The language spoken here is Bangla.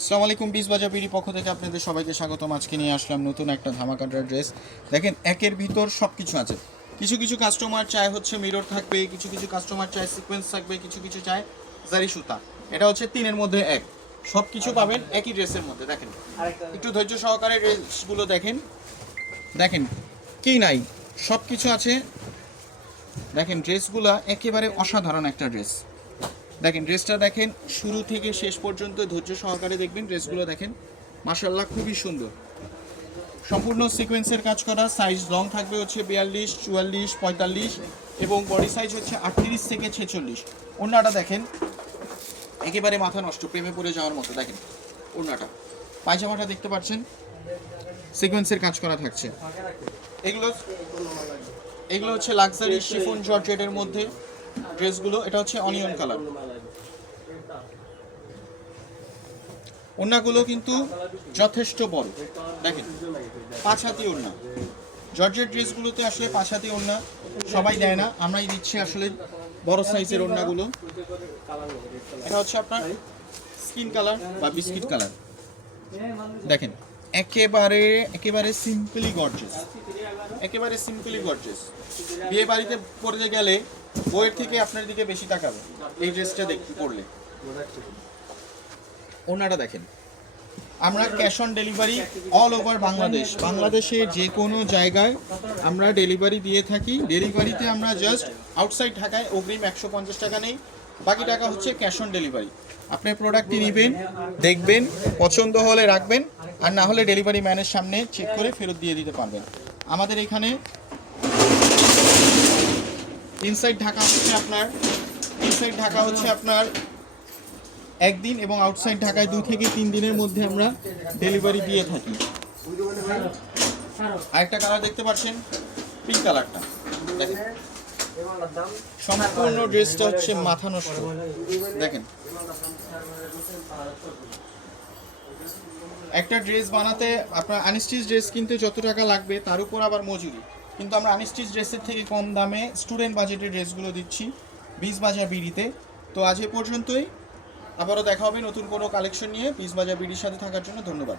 আসসালামু আলাইকুম, বিশ বাজার বিডি পক্ষ থেকে আপনাদের সবাইকে স্বাগতম। আজকে নিয়ে আসলাম নতুন একটা ধামাকাদার ড্রেস। দেখেন, একের ভিতর সব কিছু আছে। কিছু কিছু কাস্টমার চায় হচ্ছে মিরর থাকবে, কিছু কিছু কাস্টমার চায় সিকোয়েন্স থাকবে, কিছু কিছু চায় জারি সুতা। এটা হচ্ছে তিনের মধ্যে এক, সব কিছু পাবেন একই ড্রেসের মধ্যে। দেখেন, একটু ধৈর্য সহকারে ড্রেসগুলো দেখেন। দেখেন কি নাই, সব কিছু আছে। দেখেন ড্রেসগুলো একেবারে অসাধারণ একটা ড্রেস। দেখেন ড্রেসটা দেখেন, শুরু থেকে শেষ পর্যন্ত ধৈর্য সহকারে দেখবেন। ড্রেসগুলো দেখেন, মাশাআল্লাহ খুবই সুন্দর। সম্পূর্ণ সিকোয়েন্সের কাজ করা। সাইজ লং থাকবে হচ্ছে 42, 44, 45 এবং বডি সাইজ হচ্ছে 38 থেকে 46। ওড়নাটা দেখেন, একেবারে মাথা নষ্ট, প্রেমে পড়ে যাওয়ার মতো। দেখেন ওড়নাটা, পায়জামাটা দেখতে পাচ্ছেন, সিকোয়েন্সের কাজ করা থাকছে। এগুলো এগুলো হচ্ছে লাক্সারি শিফন জর্জেটের মধ্যে ড্রেসগুলো। এটা হচ্ছে অনিয়ন কালার। ওড়নাগুলো কিন্তু যথেষ্ট বড়। দেখেন 5 হাতি ওড়না। জর্জেট ড্রেসগুলোতে আসলে 5 হাতি ওড়না সবাই দেয় না, আমরাই দিচ্ছি আসলে বড় সাইজের ওড়নাগুলো। এটা হচ্ছে আপনার স্কিন কালার বা বিস্কিট কালার। দেখেন একেবারে একেবারে সিম্পলি গর্জিয়াস, একেবারে সিম্পলি গর্জিয়াস। বিয়ে বাড়িতে পড়তে গেলে বইয়ের থেকে আপনার দিকে বেশি তাকাবে এই ড্রেসটা দেখতে পড়লে। ওনারা দেখেন, আমরা cash on delivery all over Bangladesh, বাংলাদেশের যে কোনো জায়গায় আমরা ডেলিভারি দিয়ে থাকি। ডেলিভারিতে আমরা জাস্ট আউটসাইড ঢাকায় অগ্রিম 150 টাকা নেই, বাকি টাকা হচ্ছে ক্যাশ অন ডেলিভারি। আপনি প্রোডাক্টটি নেবেন, দেখবেন, পছন্দ হলে রাখবেন, আর না হলে ডেলিভারি ম্যানের সামনে চেক করে ফেরত দিয়ে দিতে পারবেন। আমাদের এখানে ইনসাইড ঢাকা হচ্ছে আপনার একদিন এবং আউটসাইড ঢাকায় 2 থেকে 3 দিনের মধ্যে আমরা ডেলিভারি দিয়ে থাকি। আরেকটা কালার দেখতে পাচ্ছেন, পিঙ্ক কালারটা। দেখেন সম্পূর্ণ ড্রেসটা হচ্ছে মাথা নষ্ট। দেখেন একটা ড্রেস বানাতে আপনার আনস্টিচ ড্রেস কিনতে যত টাকা লাগবে তার উপর আবার মজুরি, কিন্তু আমরা আনস্টিচ ড্রেসের থেকে কম দামে স্টুডেন্ট বাজেটের ড্রেসগুলো দিচ্ছি 20 বাজার বিডিতে। তো আজ এ পর্যন্তই, আবারও দেখা হবে নতুন কোনো কালেকশন নিয়ে। 20 বাজার বিডির সাথে থাকার জন্য ধন্যবাদ।